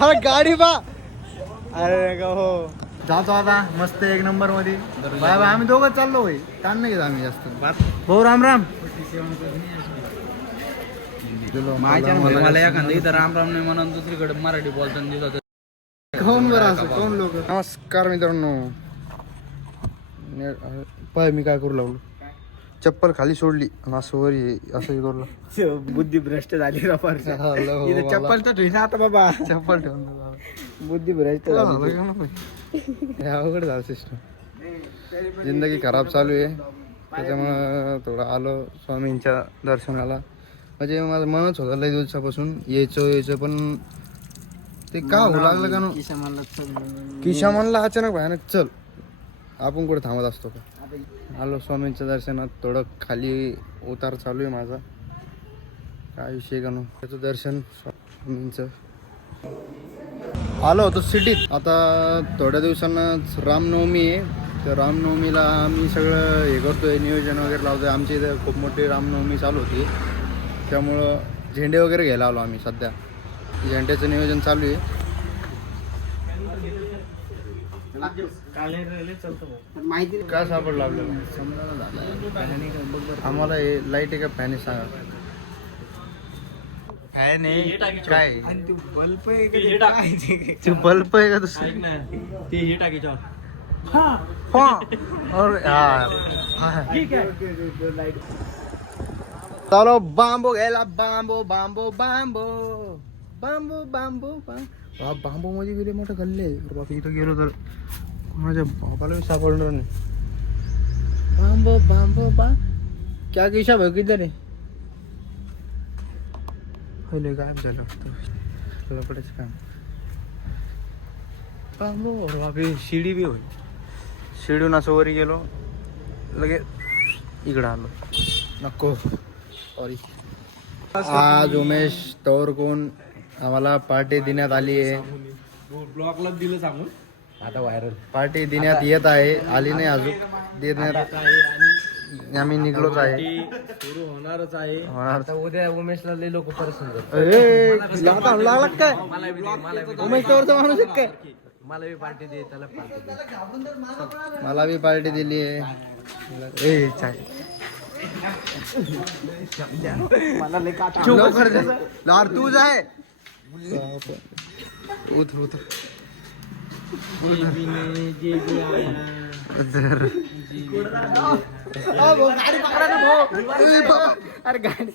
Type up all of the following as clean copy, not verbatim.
हा गाडी बा. अरे का हो जातो आता मस्त एक नंबर मध्ये. Bye bye. आम्ही दोघं चाललो होय. ताण नाही घेत आम्ही जास्त. भाऊ राम राम. मला एखादं इथं राम राम नाही म्हणून दुसरीकडे मराठी बोलताना दिसत. कोण बरं असं कोण लोक. नमस्कार मित्रांनो. पाय मी काय करू लागलो. चप्पल खाली सोडली आणि असं वर असं करू. बुद्धी भ्रष्ट झाली चप्पल तर ठेवून आता बाबा. चप्पल ठेवून बुद्धी भ्रष्ट अवघड झालं सिस्टम. जिंदगी खराब चालू आहे त्याच्यामुळं थोडं आलो स्वामींच्या दर्शनाला. म्हणजे माझं मनच होतं लय दिवसापासून यायचं पण ते का होऊ लागलं का ना. किशा म्हणला अचानक भयानक चल. आपण कुठे थांबत असतो का. आलो स्वामींच्या दर्शनात. थोडं खाली उतार चालू आहे माझा. काय विषय का ना त्याचं दर्शन स्वामींचं. आलो होतो सिटीत. आता थोड्या दिवसांनाच रामनवमी आहे. तर रामनवमीला आम्ही सगळं हे करतोय नियोजन वगैरे लावतोय. आमच्या इथे खूप मोठी रामनवमी चालू होती त्यामुळं झेंडे वगैरे घ्यायला आलो आम्ही. सध्या झेंड्याचं नियोजन चालू आहे. काय सापडलं आपल्याला आम्हाला हे लाईट आहे का फॅन आहे सांगा. फॅन आहे काय बल्ब आहे का दुसरं ते हे टाकीच्या चालो बांबू घ्यायला. बांबू बांबू बांबू बांबू बांबू बांबू मध्ये गेले मोठं गल्ले. बाकी इथं गेलो तर माझ्या बाबाला सापडणार नाही. बांबू बांबू बा क्या किशा भाऊ किती पहिले गायब झालं लपडेच काम. बांबू बापी शिडी बी होईल. शिडून असं वरी गेलो लगे इकडं आलो. नको सॉरी. आज उमेश तौर कोण आम्हाला पार्टी देण्यात आली आहे. ब्लॉगला दिलं सांगून आता व्हायरल पार्टी देण्यात येत आहे. आली नाही अजून. देण्यात आम्ही निघलोच आहे. सुरू होणारच आहे. होणार. उद्या उमेशला लई लोक परत लागला काय उमेश तौरचा माणूस आहे काय. मला बी पार्टी दे त्याला पार्टी दे. मला बी पार्टी दिली आहे. मला लई काटा लार तू जाय उतर उतर. अरे गाडी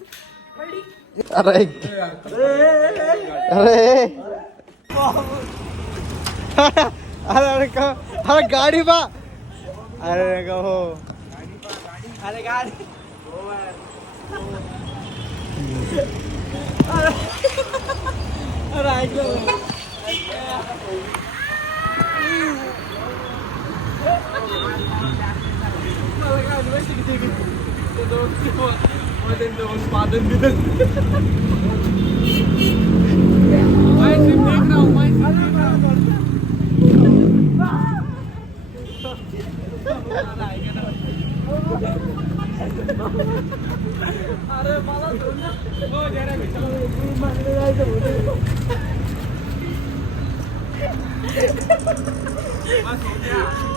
अरे अरे अरे का अरे गाडी बा. अरे का हो अरे गाडी अरे ऐकलं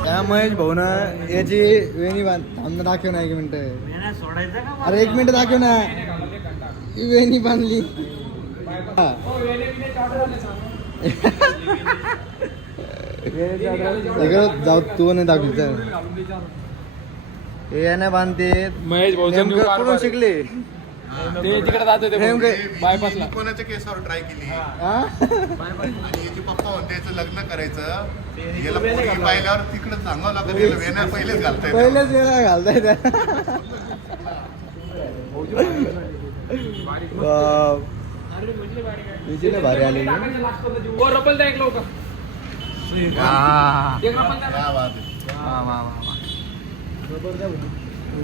त्या महेश भाऊ ना याची वेणी बांध दाखव ना. 1 मिनिट. अरे 1 मिनिट दाखव ना. वेणी बांधली. जाऊ तू नाही दाखवली हे नाही बांधते. महेश कुठून शिकले ते तिकडे जातो ते बायपासला. कोणाच्या केसावर ट्राय केली आणि याचे पप्पा होते याचं लग्न करायचं. याला पोरगी पाहिल्यावर तिकडे सांगावं लागत. याला वेण्या पहिलेच घालताय. पहिलेच वेळा घालताय त्या. भारी आले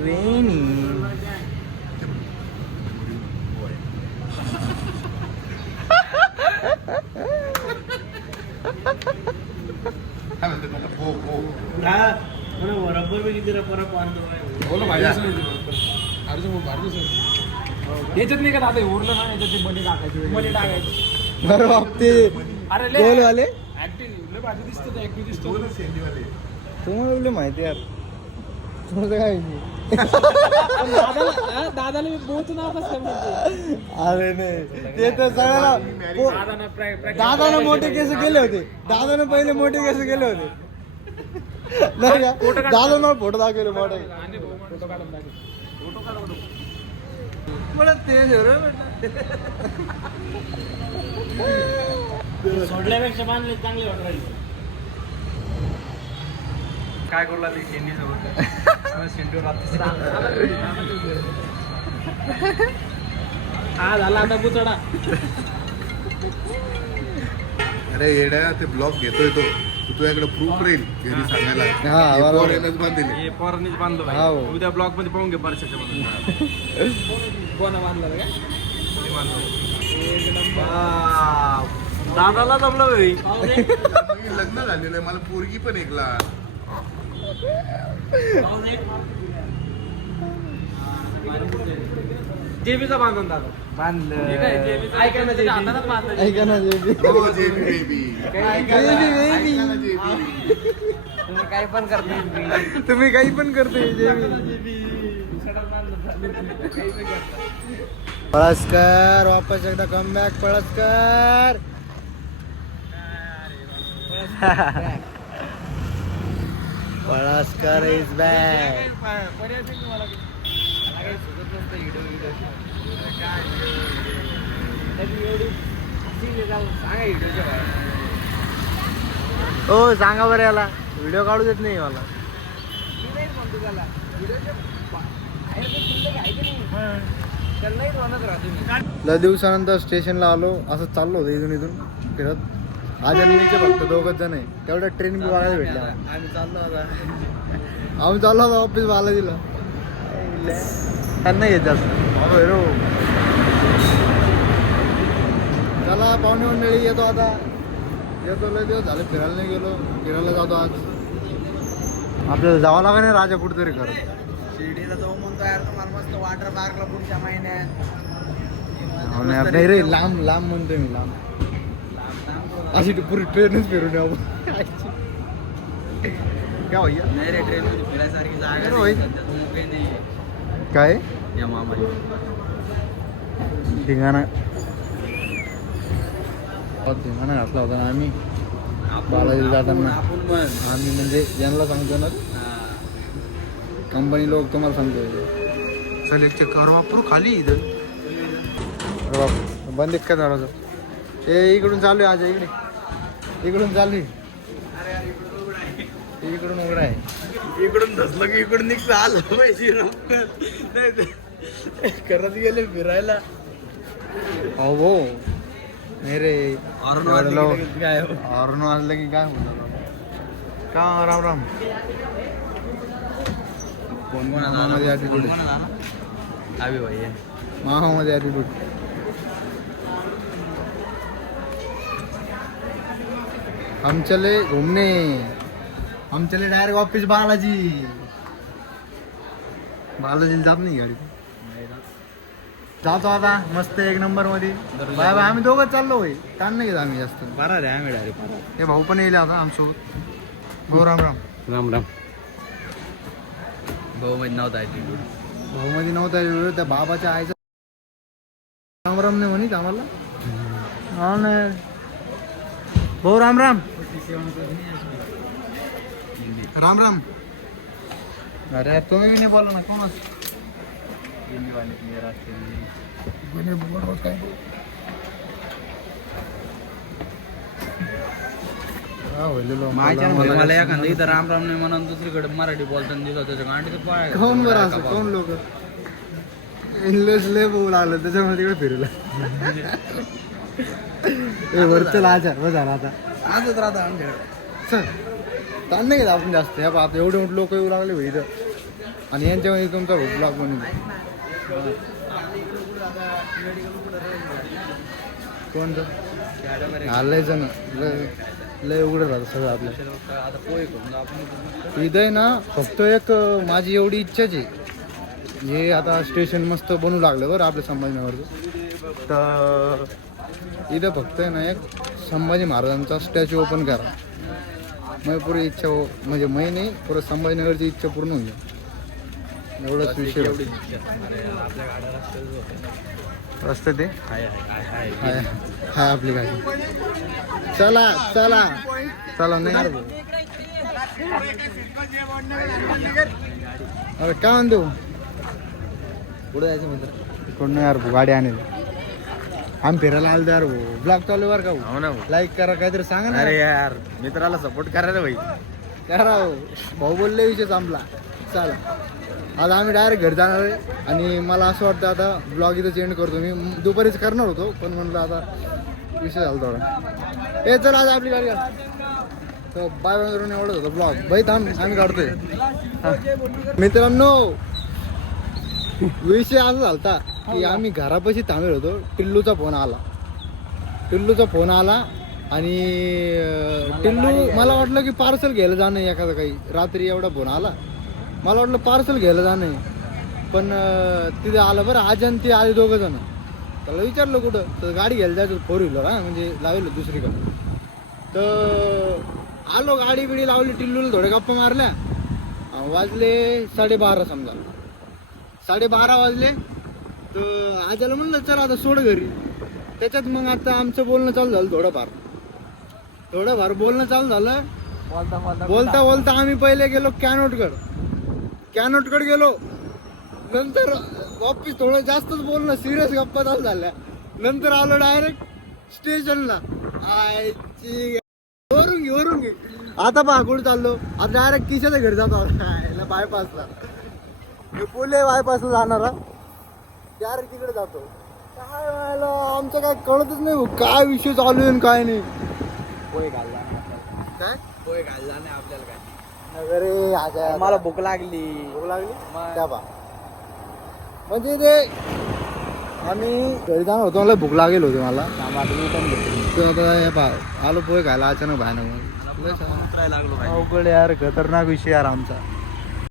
वेणी. याच्यात नाही का दादा उरलं ना याच्यात मध्ये टाकायचं बरं बाप ते गोलवाले दोनच शेंडीवाले. तुम्हाला बोलले माहिती यार तुमचं काय नाही. दादाला मी बोलतो नाव कसं अरे नाही ते तर सगळ्याला दादाने मोठे केस केले होते. दादाने पहिले मोठे केस केले होते नाही का दादाने फोटो दाखवले मोठे मला ते सोडल्यापेक्षा बांधले चांगले वाटत. काय करू लागली शेंडी सोबत हा झाला आता बुचडा. अरे येड्या ते ब्लॉग घेतोय तो तुझ्याकडे प्रूफ राहील घरी सांगायला. हा, हे बरोबर. पोरांनाच बांधलेले. हे पोरांनीच बांधलं हा, पाहिजे. हो. उद्या ब्लॉग मध्ये पाहून घे परशाच्या मध्ये कोण बांधलं का दादाला जमलं भाई. मी लग्न झालेलं आहे मला पोरगी पण एकला. जेबीचा बांधून दादा बांधलं. ऐका ना हातालाच बांधलं. ऐका ना जे हो, JB baby. ऐका ना, ऐका ना, JB. तुम्ही काय पण करता. तुम्ही काही पण करते पळसकर वापस एकदा comeback Palaskar. Palaskar is back. हो सांगा बरं याला व्हिडिओ काढू देत नाही मला. लय दिवसानंतर स्टेशनला आलो असं चाललो होतं इथून फिरत. आज मीचे फक्त दोघच जण आहे तेवढ्या ट्रेन बी बघायला भेटला. आम्ही चाललो आता. आम्ही चाललो होतो ऑफिस बालाजीला. त्यांना येत जास्त रो. चला पाहुणे मंडळी येतो आता. येतो लय दिवस झाले फिरायला नाही गेलो. फिरायला जातो आज. आपल्याला जावं लागेल नाही राजा कुठेतरी करत. शिर्डीला जाऊ म्हणतो यार तुम्हाला मस्त वॉटर पार्कला पुढच्या महिन्यात. नाही रे लांब लांब म्हणतोय मी लांब. अशी पुरी ट्रेनच फिरून यावं काय भैया. नाही रे ट्रेन मध्ये फिरायसारखी जागा अरे नाही. होय. सध्या तर मोकळी नाही. काय या मामा धिंगाणा धिंगाणा घातला होता ना आम्ही बालाजीला जाताना. आपण म्हण. आम्ही म्हणजे यांना सांगतो ना कंपनी लोक तुम्हाला सांगतो चल एक चक्कर वापरू खाली इथं. बंद का दरवाजा. ए इकडून चालू आहे आज इकडे. इकडून चालू आहे. इकडून उघडा आहे. इकडून धसलं की इकडून निघतं आलं पाहिजे. करत गेले फिरायला. हो नाही रे हॉर्न एवढं वाजलं लव- की काय हो? हॉर्न वाजलं की काय होतं का राम राम. कोण मामामध्ये attitude आहे. अभि भाई आहे. मामामध्ये ॲटिट्यूड. हम चले घूमने. हम चले डायरेक्ट ऑफिस बालाजी. बालाजीला जात नाही गाडी. जातो आता मस्त एक नंबर मध्ये. Bye bye. आम्ही दोघं चाललो होय. ताण नाही घेत आम्ही जास्त. बारा रे आम्ही डायरेक्ट. हे भाऊ पण येईल आता आमच्यासोबत. हो राम राम. राम राम. भाऊ मध्ये नव्हता ॲटिट्यूड. भाऊ मध्ये नव्हता वेळ त्या बाबाच्या आईचा राम राम नाही म्हणित आम्हाला. हा नाही भाऊ राम राम. राम राम. अरे तुम्ही नाही बोला ना कोण काय माझ्या मला एखादं इथं राम राम नाही म्हणून दुसरीकडे मराठी बोलताना दिसत त्याच्या गांडीचं पाय. कोण बरं असं कोण लोक इंग्लिश लय बोलू लागलं त्याच्यामुळे तिकडे फिरलं. ए वरचं लाजा बस झाला आता. असंच राहतं आमच्याकडे. चल ताण नाही घेत आपण जास्त. ह्या आता एवढे मोठे लोक येऊ लागले भाई इथं. आणि यांच्यामध्ये तुमचा ब्लॉग बनून कोणतं लय जण लय उघडं राहतं सगळं आपलं. आता पोहे करून आपण इथं आहे ना फक्त एक माझी एवढी इच्छाच आहे. हे आता स्टेशन मस्त बनवू लागलं बरं आपल्या संभाजीनगरचं. तर इथं फक्त आहे ना एक संभाजी महाराजांचा स्टॅच्यू ओपन करा. मग पुरी इच्छा म्हणजे मै नाही पुरं संभाजीनगरची इच्छा पूर्ण होईल. एवढाच विषय एवढी इच्छा. अरे आपल्या गाड्या रस्त्यातच होते. रस्ते ते हाय हाय आपली गाडी. चला चला चला नाही यार भाऊ. अरे काय म्हणतो पुढे जायचं मित्र. कोण नाही यार भाऊ गाडी आणेल. आम्ही फिरायला आलो यार भाऊ. ब्लॉग चालू बरं का भाऊ. हो ना. लाईक करा काहीतरी सांगा ना. अरे यार मित्राला सपोर्ट करायला भाई. करा भाऊ बोलले विषय संपला. चला आता आम्ही डायरेक्ट घरी जाणार आहे. आणि मला असं वाटतं आता ब्लॉग इथं एंड करतो. मी दुपारीच करणार होतो पण म्हणलं आता विषय झाला थोडा. हे चला आज आपली गाडी घाल. तर बाय बाय करून एवढंच होतं ब्लॉग. बाई थांब आम्ही काढतोय. मित्रांनो विषय असा झालता की आम्ही घरापाशी थांबेल होतो. टिल्लूचा फोन आला आणि टिल्लू मला वाटलं की पार्सल घ्यायला जाणं आहे एखादं काही. रात्री एवढा फोन आला मला वाटलं पार्सल घ्यायला जाणं आहे. पण तिथे आलं बरं आज आणि ते आले दोघं जण. त्याला विचारलं कुठं तर गाडी घ्यायला जायचं 4 व्हीलर म्हणजे लावलं दुसरीकडं. तर आलो गाडी बिडी लावली. टिल्लूला थोड्या गप्पा मारल्या. वाजले 12:30 समजा. 12:30 वाजले. तर आजाला म्हणलं चला आता सोड घरी. त्याच्यात मग आता आमचं बोलणं चालू झालं. थोडंफार बोलणं चालू झालं. बोलता बोलता आम्ही पहिले गेलो कॅनोटकडे गेलो. नंतर वापिस थोडं जास्तच बोलणं सिरियस गप्पा चालू झाल्या. नंतर आलो डायरेक्ट स्टेशनला. वरून घे आता पहा कुठे चाललो. आता डायरेक्ट किशाच्या घरी जातो बायपासला. पुले बायपासला जाणारा डायरेक्ट तिकडे जातो. काय व्हायला आमचं काय कळतच नाही भाऊ. काय विषय चालू आहे काय नाही. पोहे घालला काय पोहे घालला नाही आपल्याला काय. अरे आजा मला भूक लागली. त्या बा म्हणजे ते आम्ही घरी जाणार होतो. मला भूक लागेल होती मला. तर आता हे पहा आलो पोहे खायला अचानक बाहेर. लागलो अवघड यार खतरनाक विषय यार आमचा.